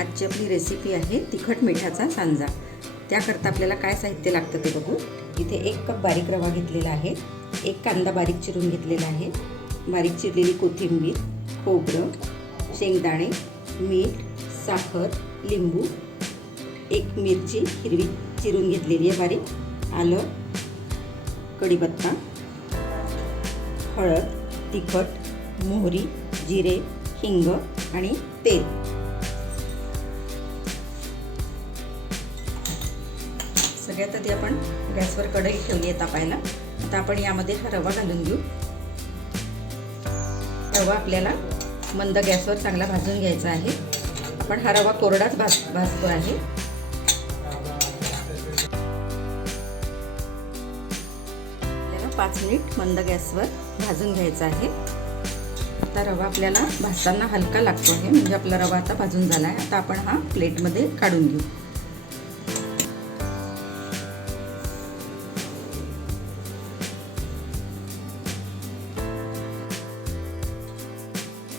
आजची आपली रेसिपी आहे तिखट मिठाचा सांजा। त्याकरता आपल्याला काय साहित्य लागतं ते बघू। इथे 1 कप बारीक रवा घेतलेला आहे, 1 कांदा बारीक चिरून घेतलेला आहे, बारीक चिरलेली कोथिंबीर, खोबरं, शेंगदाणे, मीठ, साखर, लिंबू, 1 मिरची हिरवी चिरून घेतलेली आहे बारीक, आलं, कढीपत्ता, हळद, तिखट, मोहरी, जिरे, हिंग आणि तेल। सगळ्यात आधी आपण गॅसवर कढई ठेवली आहे तापायला। आता आपण यामध्ये हा रवा घालून घेऊ। रवा आपल्याला मंद गॅसवर चांगला भाजून घ्यायचा आहे। आपण हा रवा कोरडाच भाजतो आहे। आपल्याला 5 मिनिट मंद गॅसवर भाजून घ्यायचा आहे। आता रवा आपल्याला भाजताना हलका लागतो आहे, म्हणजे आपला रवा आता भाजून झाला आहे। आता आपण हा प्लेटमध्ये काढून घेऊ।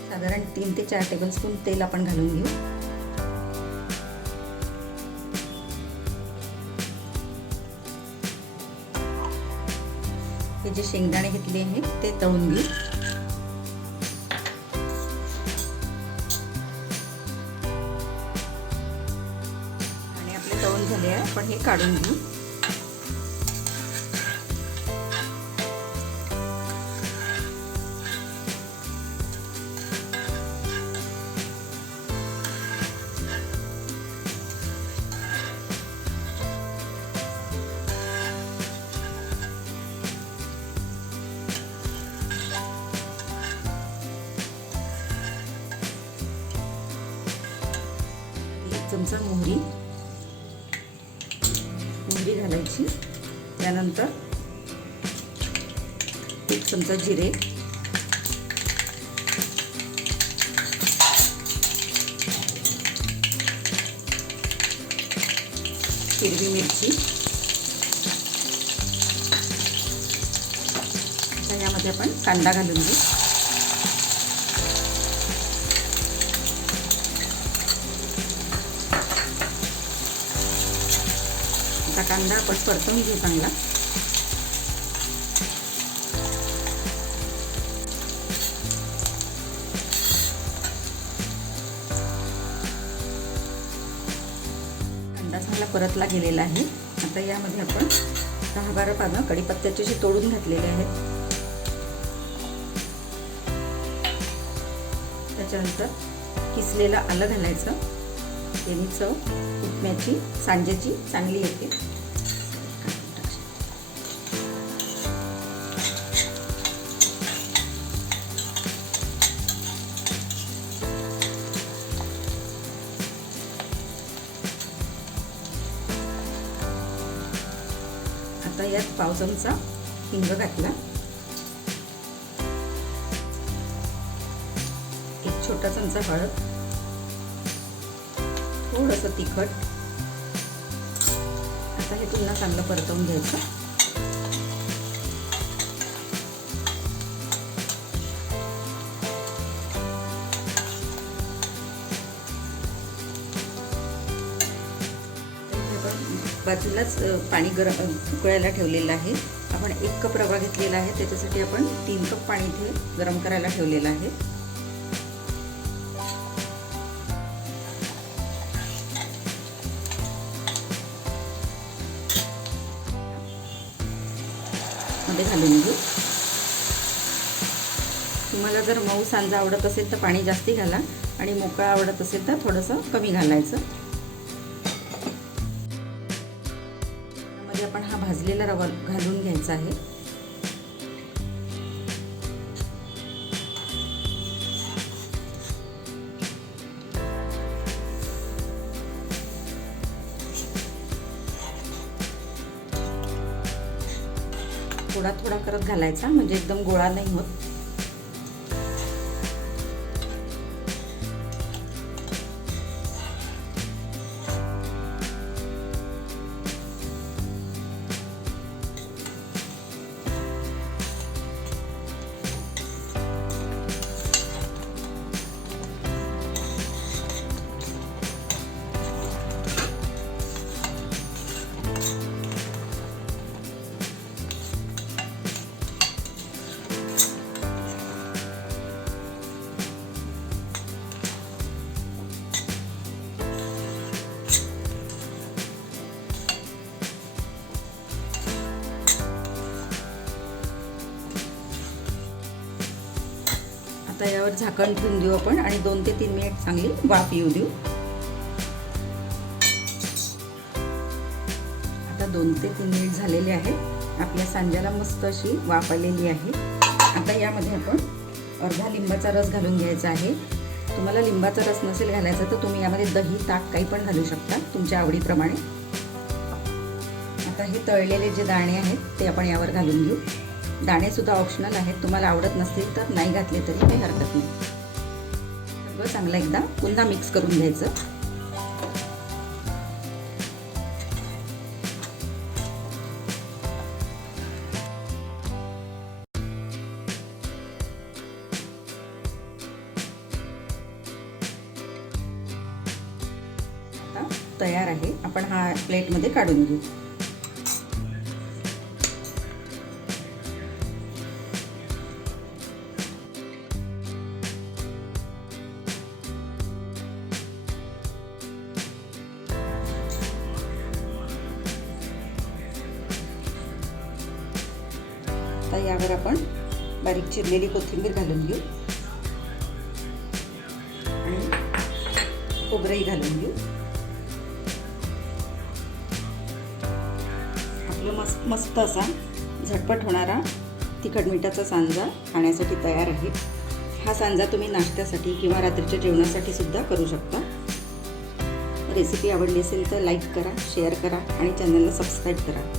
साधारण 3 ते 4 टेबलस्पून तेल आपण घालून घेऊ। हे जे शेंगदाणे घेतले आहेत ते तळून घेऊ। आणि आपले तळून झाले आहे, आपण हे काढून घेऊ। चमचा मोहरी घालायची, त्यानंतर 1 चमचा जिरे, हिरवी मिरची, आता यामध्ये आपण कांदा घालून घेऊ। आता कांदा आपण परतवून घेऊ चांगला। कांदा चांगला परतला गेलेला आहे। आता यामध्ये आपण 10-12 पानं कढीपत्त्याची अशी तोडून घातलेले आहेत। त्याच्यानंतर किसलेलं आलं घालायचं, याने चव उपम्याची सांजेची चांगली येते। आता यात पाव चमचा हिंग घातला, 1 छोटा चमचा हळद, थोडंसं तिखट। आता हे पुन्हा चांगलं परतवून घ्यायचं। बाजूलाच पाणी गरम उकळायला ठेवलेलं आहे। आपण 1 कप रवा घेतलेला आहे, त्याच्यासाठी आपण 3 कप पाणी इथे गरम करायला ठेवलेलं आहे। मध्ये घालून घेऊ। तुम्हाला जर मऊ सांजा आवडत असेल तर पाणी जास्ती घाला, आणि मोकळा आवडत असेल तर थोडंसं कमी घालायचं। मध्ये आपण हा भाजलेला रवा घालून घ्यायचा आहे। थोडा थोडा करत घालायचा, म्हणजे एकदम गोळा नाही होत। आता यावर झाकण ठेवून देऊ आपण आणि 2 ते 3 मिनिट चांगली वाफ येऊ देऊ. आता 2 ते 3 मिनिट झालेले आहेत. आपल्या सांज्याला मस्त अशी वाफ आलेली आहे. आता यामध्ये आपण अर्धा लिंबाचा रस घालून घ्यायचा आहे. तुम्हाला लिंबाचा रस नसेल घालायचा तर तुम्ही यामध्ये दही, ताक काही पण घालू शकता तुमच्या आवडीप्रमाणे. आता हे तळलेले जे दाणे आहेत ते आपण यावर घालून घेऊ. दाणे सुद्धा ऑप्शनल आहेत, तुम्हाला आवडत नसतील तर नाही घातले तरी काही हरकत नाही. सगळं चांगलं एकदा पुन्हा मिक्स करून घ्यायचं. आता तयार आहे. आपण हा प्लेटमध्ये काढून घेऊ. आता यावर आपण बारीक चिरलेली कोथिंबीर घालून घेऊ आणि खोबरंही घालून घेऊ. आपलं मस्त असा झटपट होणारा तिखट मिठाचा सांजा खाण्यासाठी तयार आहे. हा सांजा तुम्ही नाश्त्यासाठी किंवा रात्रीच्या जेवणासाठी सुद्धा करू शकता. रेसिपी आवडली असेल तर लाईक करा, शेअर करा आणि चॅनलला सबस्क्राईब करा.